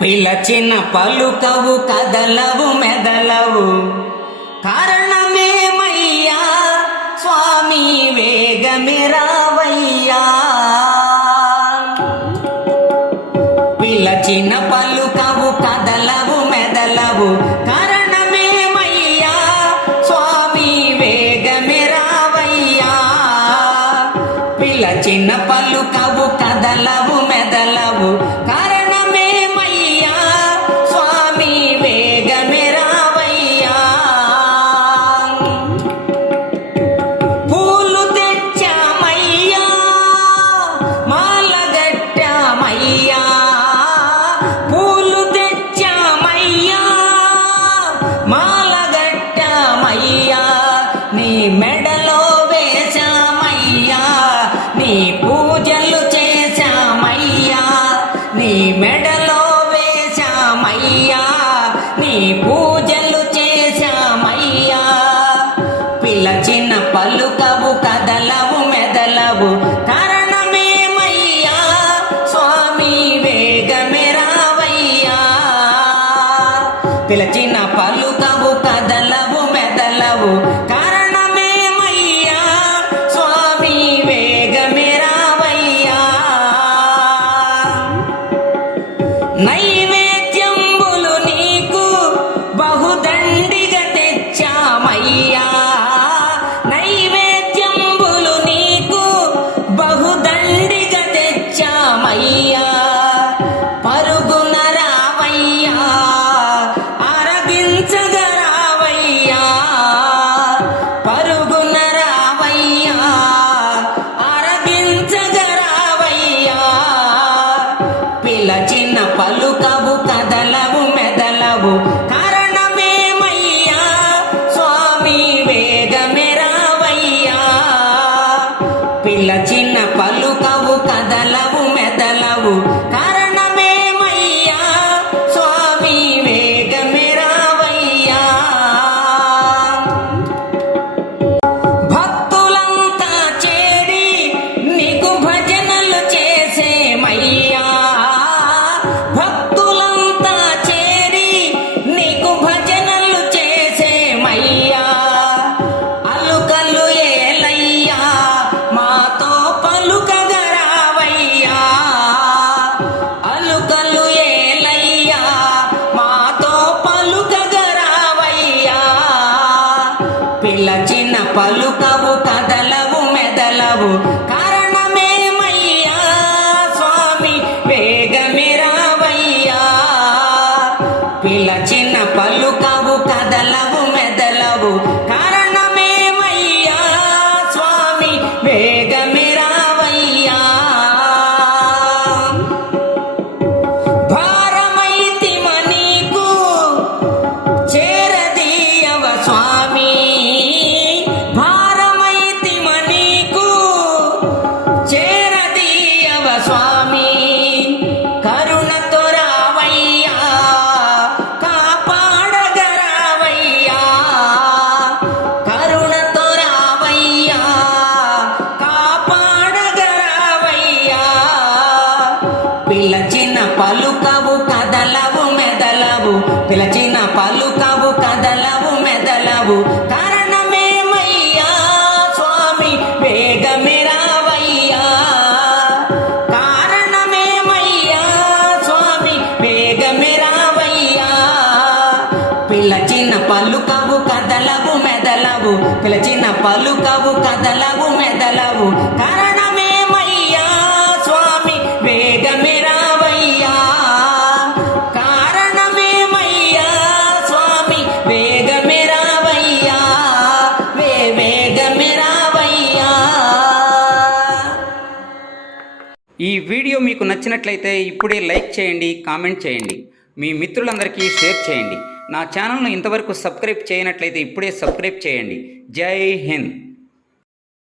పిలచిన పలుకవు కదలవు మెదలవు కారణమేమయ్యా స్వామి వేగమే రావయ్యా. పిలచిన పలుకవు కదలవు మెదలవు కారణమేమయ్యా స్వామి వేగమే రావయ్యా. పిలచిన పలుకవు కదలవు మెదలవు నీ మెడలో వేశామయ్యా నీ పూజలు చేశామయ్యా. నీ మెడలో వేశామయ్యా నీ పూజలు చేశామయ్యా. పిలచిన పలుకవు కదలవు మెదలవు కారణమేమయ్యా స్వామి వేగమే రావయ్యా. పిలచిన పలుకవు కదలవు మెదలవు కారణమేమయ్యా స్వామి వేగమే రావయ్యా. నైవేద్యంబులు నీకు బహుదండిగా తెచ్చామయ్యా. నైవేద్యంబులు నీకు బహుదండిగా తెచ్చామయ్యా. పరుగున రావయ్యా ఆరగించగరావయ్యా. పరుగున రావయ్యా ఆరగించగరావయ్యా. పిలచిన పలుకవు కదలవు మెదలవు కారణమేమయ్యా స్వామి వేగమే రావయ్యా. పిలచిన పలుకవు కదలవు మెదలవు కారణమేమయ్యా స్వామి వేగమే రావయ్యా. భక్తులంతా చేరి నీకు భజనలు చేసేమయ్యా. భక్తులంతా చేరి నీకు భజనలు చేసేమయ్యా. అలుకలు ఏలయ్యా మాతో పలుకగరావయ్యా. అలుకలు ఏలయ్యా మాతో పలుకగరావయ్యా. పిలచిన పలుకవు కదలవు మెదలవు కారణమేమయ్యా స్వామి వేగమే రావయ్యా. పిలచిన పలుకవు కదలవు మెదలవు కారణమేమయ్యా స్వామి వేగమే రావయ్యా. భారమైతిమ నీకు చేరదీయవ స్వామి. భారమైతిమ నీకు చేరదీయవ స్వామి. కరుణతో రావయ్యా కాపాడగరావయ్యా. కరుణతో రావయ్యా కాపాడగరావయ్యా. పిలచిన పలుకవు కదలవు మెదలవు పిలచిన పలుకవు కదలవు మెదలవు కారణమేమయ్యా స్వామి వేగమే రావయ్యా. కారణమేమయ్యా స్వామి వేగమే రావయ్యా. పిలచిన పలుకవు కదలవు మెదలవు పిలచిన పలుకవు కదలవు మెదలవు కారణమేమయ్యా స్వామి వేగమే రావయ్యా. కారణమేమయ్యా స్వామి వేగమే రావయ్యా. వేగమే రావయ్యా. ఈ వీడియో మీకు నచ్చినట్లయితే ఇప్పుడే లైక్ చేయండి, కామెంట్ చేయండి, మీ మిత్రులందరికీ షేర్ చేయండి. నా ఛానల్ను ఇంతవరకు సబ్స్క్రైబ్ చేయనట్లయితే ఇప్పుడే సబ్స్క్రైబ్ చేయండి. జై హింద్.